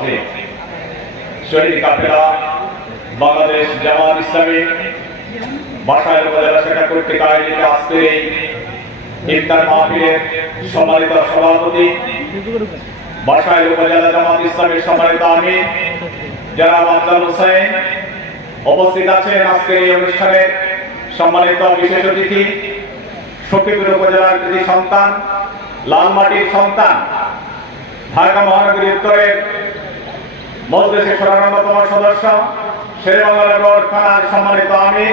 আজিম শহীদ কাফেলা, বাংলাদেশ জামাত ইসলামী, বাসায় উপজেলা শাখা কর্তৃক আয়োজিত ইফতার মাহফিলের সম্মানিত সভাপতি, বাসায় উপজেলা জামাত ইসলামের সম্মানিত আমি আফজাল হোসেন উপস্থিত আছেন আজকের এই অনুষ্ঠানে। সম্মানিত বিশেষ অতিথি সখীপুর উপজেলার কৃতি সন্তান, লালমাটির সন্তান, ঢাকা মহানগরী উত্তরের মজলিসের ষোড়ানব্বতম সদস্য শেরেবাংলানগর থানার সম্মানিত আমি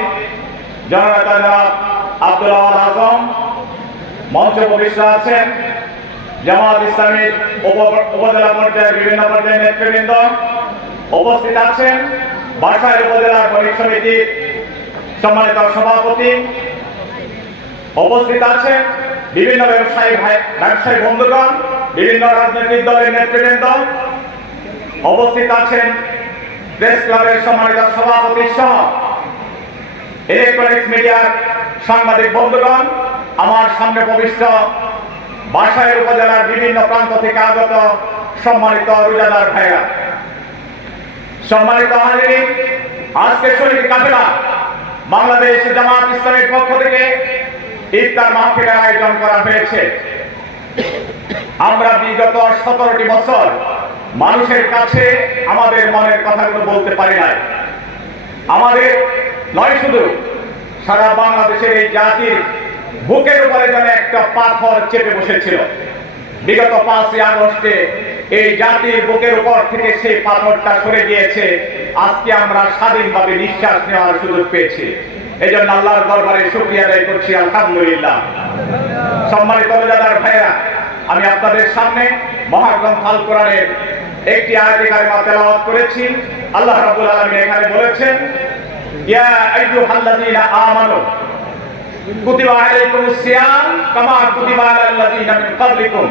আছেন উপজেলা বিভিন্ন উপস্থিত আছেন বাসায় উপজেলা বণিক সমিতির সম্মানিত সভাপতি। উপস্থিত আছেন বিভিন্ন ব্যবসায়ী ব্যবসায়ী বন্ধুগণ, বিভিন্ন রাজনৈতিক দলের নেতৃবৃন্দ। উপস্থিত আছেন প্রেস ক্লাবের সম্মানিত সভাপতি সহ ইলেকট্রনিক্স মিডিয়ার সাংবাদিক বন্ধুগণ, আমার সামনে প্রবিষ্ট বাসায়ের উপজেলার বিভিন্ন প্রান্ত থেকে আগত সম্মানিত রোজাদার ভাইরা সম্মানিত হাজিরিন আজকে শহীদ কাফেলা বাংলাদেশ জামাত ইসলামের পক্ষ থেকে ইফতার মাহফিলের আয়োজন করা হয়েছে। আমরা বিগত সতেরোটি বছর মানুষের কাছে আমাদের মনের কথাগুলো বলতে পারি নাই। আমাদের নয় শুধু, সারা বাংলাদেশের এই জাতির বুকের উপরে যেন একটা পাথর চেপে বসেছিল। বিগত পাঁচই আগস্টে এই জাতির বুকের উপর থেকে সেই পাথরটা সরে গিয়েছে। আজকে আমরা স্বাধীনভাবে নিঃশ্বাস নেওয়ার সুযোগ পেয়েছি। এই জন্য আল্লাহর দরবারে শুক্রিয়া আদায় করছি, আলহামদুলিল্লাহ। সম্মানিত ভাইরা আমি আপনাদের সামনে মহাগ্রন্থ আল কোরআনের একটি আয়াতে কারিমা তেলাওয়াত করেছি। আল্লাহ রাব্বুল আলামিন এখানে বলেছেন, ইয়া আইয়ুহাল্লাযীনা আমানু, কুতিবা আলাইকুমুস সিয়াম কামা কুতিবা আলাল লাযীনা মিন ক্বাবলিকুম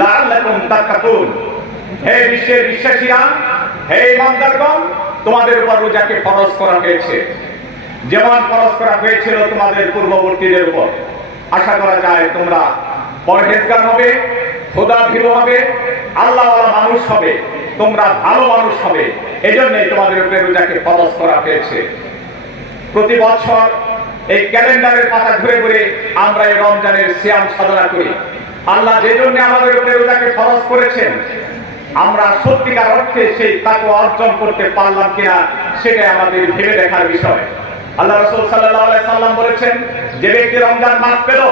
লাআল্লাকুম তাত্তাকুন। হে বিশ্বের বিশ্বাসীরা, হে ইমানদারগণ, তোমাদের উপর রোজাকে ফরজ করা হয়েছে। যেমন ফরজ করা হয়েছিল তোমাদের পূর্ববর্তীদের উপর। আশা করা যায় তোমরা পরহেজগার হবে খোদা ভীরু হবে, আল্লাহওয়ালা মানুষ হবে। তোমরা ভালো মানুষ হবে। এজন্যই তোমাদের উপরে রোজাকে ফরজ করা হয়েছে। প্রতি বছর এই ক্যালেন্ডারের পাতা ঘুরে ঘুরে আমরা এই রমজানের সিয়াম সাধনা করি। আল্লাহ যে জন্য আমাদের উপরে রোজাকে খরচ করেছেন, আমরা সত্যিকার অর্থে সেই তাকে অর্জন করতে পারলাম কিনা, সেটাই আমাদের ভেবে দেখার বিষয়। আল্লাহ রসুল সাল্লাহ সাল্লাম বলেছেন, যে ব্যক্তি রমজান মাস পেল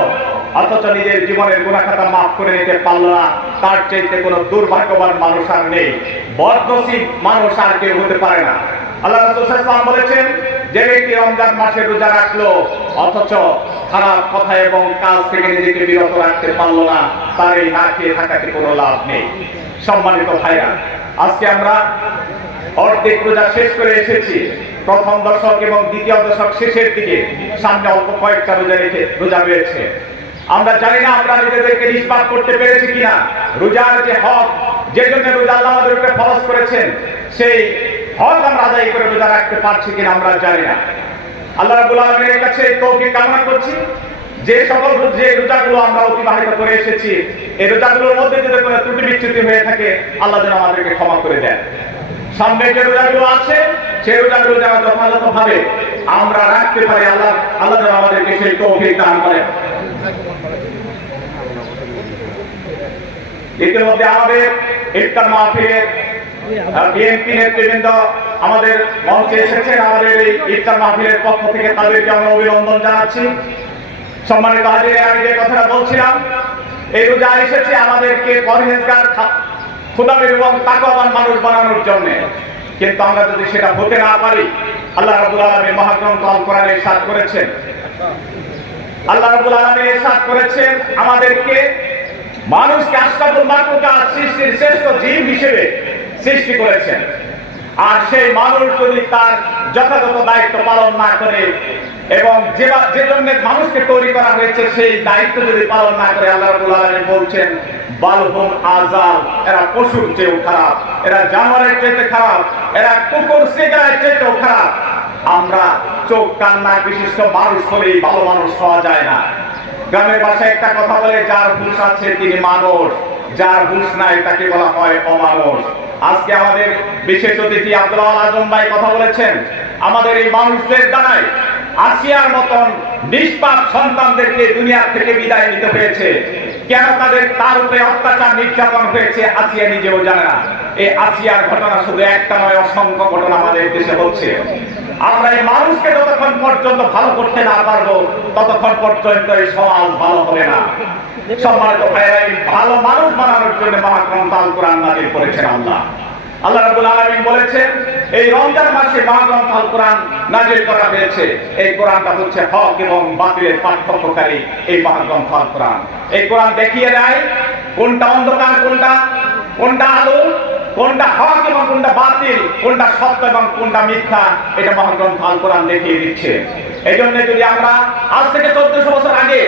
অথচ নিজের জীবনের গুণাখাতা মাফ করে নিতে পারল না, তার চাইতে কোনো দুর্ভাগ্যবান মানুষ আর নেই। বদনসিব মানুষ আর কেউ হতে পারে না। আল্লাহ রসুল বলেছেন, যে ব্যক্তি রমজান মাসে রোজা রাখল, অথচ খারাপ কথা এবং কাজ থেকে নিজেকে বিরত রাখতে পারল না, তার এই না খেয়ে থাকাতে কোনো লাভ নেই। সম্মানিত ভাইরা, আজকে আমরা অর্ধেক রোজা শেষ করে এসেছি। প্রথম দশক এবং দ্বিতীয় দশক শেষের দিকে সামনে অল্প কয়েকটা রোজা রেখে রোজা রয়েছে। আমরা জানি না আমরা নিজেদেরকে নিষ্পাত করতে পেরেছি কিনা। রোজার যে হক, যে জন্য রোজা আল্লাহ আমাদের উপরে করেছেন, সেই হক আমরা আদায় করে রোজা রাখতে পারছি কিনা আমরা জানি না। আল্লাহ রাবুল আলমের কাছে তৌফিক কামনা করছি। যে সকল যে রোজাগুলো আমরা অতিবাহিত করে এসেছি, এই রোজাগুলোর মধ্যে যদি কোনো ত্রুটি বিচ্যুতি হয়ে থাকে, আল্লাহ যেন আমাদেরকে ক্ষমা করে দেন। সামনে যে রোজাগুলো আছে, সেই রোজাগুলো যেন যথাযথ ভাবে আমরা রাখতে পারি, আল্লাহ আল্লাহ যেন আমাদেরকে সেই তৌফিক দান করেন। ইতিমধ্যে আমাদের ইফতার মাহফিলের বিএনপি নেতৃবৃন্দ আমাদের মঞ্চে এসেছেন। আমাদের এই ইফতার মাহফিলের পক্ষ থেকে তাদেরকে আমরা অভিনন্দন জানাচ্ছি। সম্মানিত হাজিরে, আমি যে কথাটা বলছিলাম, এই রোজা এসেছে আমাদেরকে পরহেজগার ক্ষুদাবের এবং তাকওয়ান মানুষ বানানোর জন্য। কিন্তু আমরা যদি সেটা হতে না পারি, আল্লাহ রাবুল আলমী মহাগ্রন্থ আল কোরআনে সাত করেছেন। আল্লাহ রাবুল আলমী সাত করেছেন আমাদেরকে মানুষকে আস্তাবুল মাকুকা সৃষ্টির শ্রেষ্ঠ জীব হিসেবে সৃষ্টি করেছেন। আর সেই মানুষ যদি তার যথাযথ দায়িত্ব পালন না করে এবং যে যে জন্য মানুষকে তৈরি করা হয়েছে, সেই দায়িত্ব যদি পালন না করে আল্লাহ বলছেন বালহুম আজাল এরা পশুর চেয়েও খারাপ, এরা জানোয়ারের চাইতে খারাপ, এরা কুকুর সিগারের চাইতেও খারাপ। আমরা চোখ কান নাক বিশিষ্ট মানুষ হলেই ভালো মানুষ হওয়া যায় না। গ্রামের ভাষায় একটা কথা বলে, যার ঘুষ আছে তিনি মানুষ, যার ঘুষ নাই তাকে বলা হয় অমানুষ। আজকে আমাদের বিশেষ অতিথি আব্দুল আজম ভাই কথা বলেছেন, আমাদের এই মানুষদের দ্বারাই আসিয়ার মতন নিষ্পাপ সন্তানদেরকে দুনিয়ার থেকে বিদায় নিতে হয়েছে। কেন তাদের তার উপরে অত্যাচার নির্যাতন হয়েছে, আসিয়া নিজেও জানে না। এই আসিয়ার ঘটনা শুধু একটা নয়, অসংখ্য ঘটনা আমাদের দেশে হচ্ছে। আমরা এই মানুষকে যতক্ষণ পর্যন্ত ভালো করতে না পারব, ততক্ষণ পর্যন্ত এই সমাজ ভালো হবে না। সম্মানিত ভালো মানুষ বানানোর জন্য মহাক্রম তাল কোরআন নাজির করেছেন আল্লাহ। আল্লাহ রাব্বুল আলামিন বলেছেন, এই রমজান মাসে মহাগ্রন্থ আল কোরআন নাজিল করা হয়েছে। এই কোরআনটা হচ্ছে হক এবং বাতিলের পার্থক্যকারী এই মহাগ্রন্থ আল কোরআন। এই কোরআন দেখিয়ে দেয়, কোনটা অন্ধকার, কোনটা কোনটা আলো, কোনটা হক এবং কোনটা বাতিল, কোনটা সত্য এবং কোনটা মিথ্যা, এটা মহাগ্রন্থ আল কোরআন দেখিয়ে দিচ্ছে। এই জন্য যদি আমরা আজ থেকে চোদ্দশো বছর আগে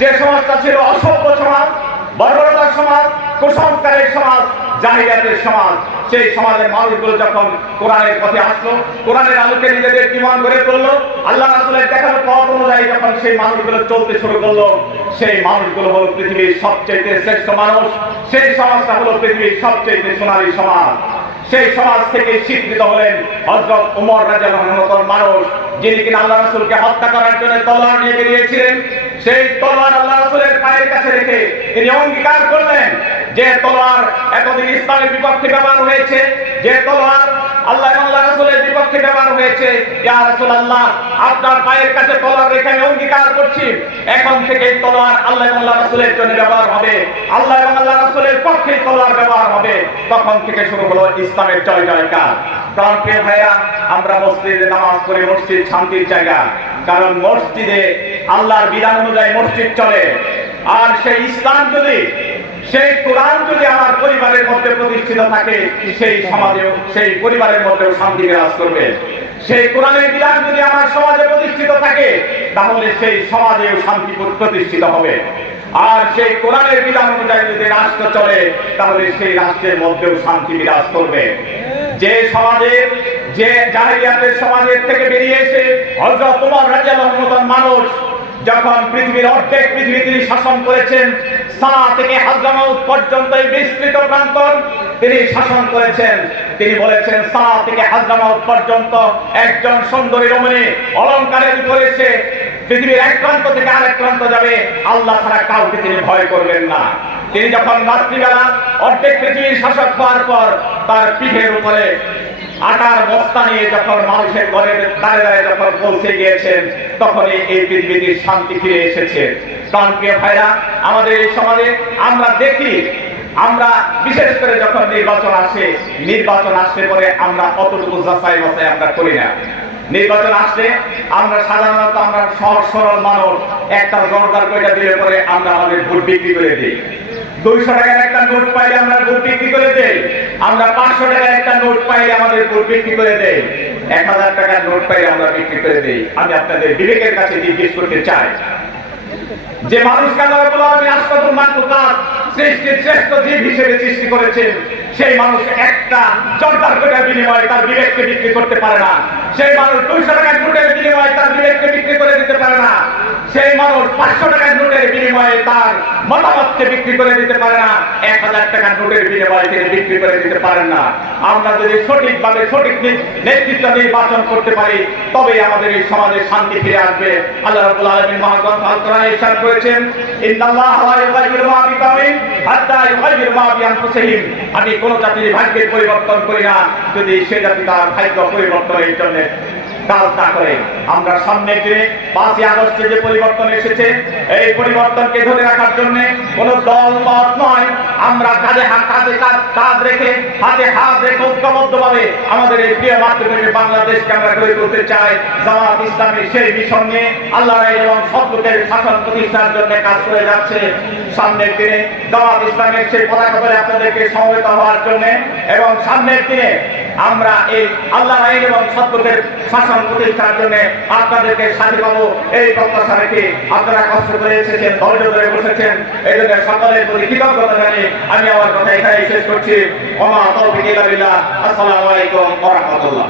যে সমাজটা ছিল অসভ্য সমাজ, বর্বরতার সমাজ, কুসংস্কারের সমাজ জাহিরাতের সমাজ, সেই সমাজের মানুষগুলো যখন কোরআনের পথে আসলো, কোরআনের আলোকে নিজেদের জীবন গড়ে তুললো, আল্লাহ রাসূলের দেখানো পথ অনুযায়ী যখন সেই মানুষগুলো চলতে শুরু করল, সেই মানুষগুলো হলো পৃথিবীর সবচেয়ে শ্রেষ্ঠ মানুষ, সেই সমাজটা হলো পৃথিবীর সবচেয়ে সোনালী সমাজ। সেই সমাজ থেকে স্বীকৃত হলেন হযরত ওমর রাদিয়াল্লাহু মতন মানুষ, যিনি কিনা আল্লাহ রাসূলকে হত্যা করার জন্য তলোয়ার নিয়ে বেরিয়েছিলেন। সেই তলোয়ার আল্লাহ রাসূলের পায়ের কাছে রেখে তিনি অঙ্গীকার করলেন যে তলোয়ার এতদিন ইসলামের বিপক্ষে ব্যবহার হয়েছে, যে তলোয়ার আল্লাহ আল্লাহ রাসূলের বিপক্ষে ব্যবহার হয়েছে, ইয়া আপনার পায়ের কাছে তলোয়ার রেখে আমি অঙ্গীকার করছি। এখন থেকে এই তলোয়ার আল্লাহ আল্লাহ রাসূলের জন্য ব্যবহার হবে। আল্লাহ আল্লাহ রাসূলের পক্ষে তলোয়ার ব্যবহার হবে। তখন থেকে শুরু হলো ইসলামের জয় জয়কার কারণ প্রিয় ভাইয়া আমরা মসজিদে নামাজ পড়ি মসজিদ শান্তির জায়গা। কারণ মসজিদে আল্লাহর বিধান অনুযায়ী মসজিদ চলে। আর সেই ইসলাম যদি সেই কোরআন যদি আমার পরিবারের মধ্যে প্রতিষ্ঠিত থাকে, সেই সমাজেও, সেই পরিবারের মধ্যেও শান্তি বিরাজ করবে। সেই কোরআনের বিধান যদি আমার সমাজে প্রতিষ্ঠিত থাকে, তাহলে সেই সমাজেও শান্তি প্রতিষ্ঠিত হবে। আর সেই কোরআনের বিধান অনুযায়ী যদি রাষ্ট্র চলে, তাহলে সেই রাষ্ট্রের মধ্যেও শান্তি বিরাজ করবে। যে সমাজের, যে জাহিলিয়াতের সমাজের থেকে বেরিয়ে এসে ওমর রাদিয়াল্লাহু মতন মানুষ, যখন পৃথিবীর অর্ধেক পৃথিবী তিনি শাসন করেছেন সানা থেকে হাজরামাউত পর্যন্ত এই বিস্তৃত প্রান্তর। তিনি শাসন করেছেন। তিনি বলেছেন সানা থেকে হাজরামাউত পর্যন্ত একজন সুন্দরী রমণী অলংকারের উপরে পৃথিবীর এক প্রান্ত থেকে আরেক প্রান্ত যাবে, আল্লাহ ছাড়া কাউকে তিনি ভয় করবেন না। তিনি যখন রাত্রিবেলা অর্ধেক পৃথিবীর শাসক হওয়ার পর তার পিঠের উপরে আটার বস্তা নিয়ে যখন মানুষের ঘরে দাঁড়িয়ে দাঁড়িয়ে যখন পৌঁছে গিয়েছেন, তখনই এই পৃথিবীতে শান্তি ফিরে এসেছে। কারণ ভাইরা, আমাদের এই সমাজে আমরা দেখি, আমরা বিশেষ করে যখন নির্বাচন আসে, নির্বাচন আসলে পরে আমরা কতটুকু যাচাই বাছাই আমরা করি না। নির্বাচন আসলে আমরা সাধারণত আমরা সহজ সরল মানুষ, একটা জনতার কয়টা দিলে পরে আমরা আমাদের ভোট বিক্রি করে দিই। দুইশো টাকার একটা নোট পাইলে আমরা ভোট বিক্রি করে দেই। আমরা পাঁচশো টাকার একটা নোট পাইলে আমাদের ভোট বিক্রি করে দেই। এক হাজার টাকার নোট পাইলে আমরা বিক্রি করে দেই। আমি আপনাদের বিবেকের কাছে জিজ্ঞেস করতে চাই। যে মানুষকে আল্লাহ রাব্বুল আলামিন আশরাফুল মাখলুকাত সৃষ্টির শ্রেষ্ঠ জীব হিসেবে সৃষ্টি করেছেন। সেই মানুষ একটা জর্দার কোটার বিনিময়ে তার বিবেককে বিক্রি করতে পারে না। সেই মানুষ দুইশো টাকার নোটের বিনিময়ে তার বিবেককে বিক্রি করে দিতে পারে না। সেই মানুষ পাঁচশো টাকার নোটের বিনিময়ে তার মতামতকে বিক্রি করে দিতে পারে না। এক হাজার টাকার নোটের বিনিময়ে তিনি বিক্রি করে দিতে পারেন না। আমরা যদি সঠিকভাবে সঠিক নেতৃত্ব নির্বাচন করতে পারি তবে আমাদের এই সমাজে শান্তি ফিরে আসবে। আল্লাহ রাব্বুল আলামিন মহাগ্রন্থ আল কোরআনে করেছেন, ইন্নাল্লাহ আমি কোন জাতির ভাগ্যের পরিবর্তন করি না। যদি সে জাতি তার ভাগ্য পরিবর্তনের জন্য কাজ না করে। আমরা সামনের দিনে পাঁচই আগস্টে যে পরিবর্তন এসেছে, এই পরিবর্তনকে ধরে রাখার জন্য কোন দল মত নয়। আমরা কাঁধে হাত, কাঁধে কাঁধ রেখে হাতে হাত রেখে ঐক্যবদ্ধভাবে আমাদের এই প্রিয় মাতৃভূমি বাংলাদেশকে আমরা গড়ে তুলতে চাই। জামাত ইসলামের সেই মিশন নিয়ে আল্লাহ এবং সৎলোকের শাসন প্রতিষ্ঠার জন্য কাজ করে যাচ্ছে। সামনের দিনে জামাত ইসলামের সেই পতাকা আপনাদেরকে সমবেত হওয়ার জন্য এবং সামনের দিনে আমরা এই আল্লাহ এবং সত্যের শাসন প্রতিষ্ঠার জন্য আপনাদেরকে সাথে পাবো এই প্রত্যাশা রেখে আপনারা কষ্ট করে এসেছেন ধৈর্য ধরে বসেছেন এই জন্য সকলের প্রতি কৃতজ্ঞতা জানিয়ে আমি আমার কথা এখানে শেষ করছি ওমা তৌফিক ইল্লা বিল্লাহ আসসালামু আলাইকুম ওয়া রাহমাতুল্লাহ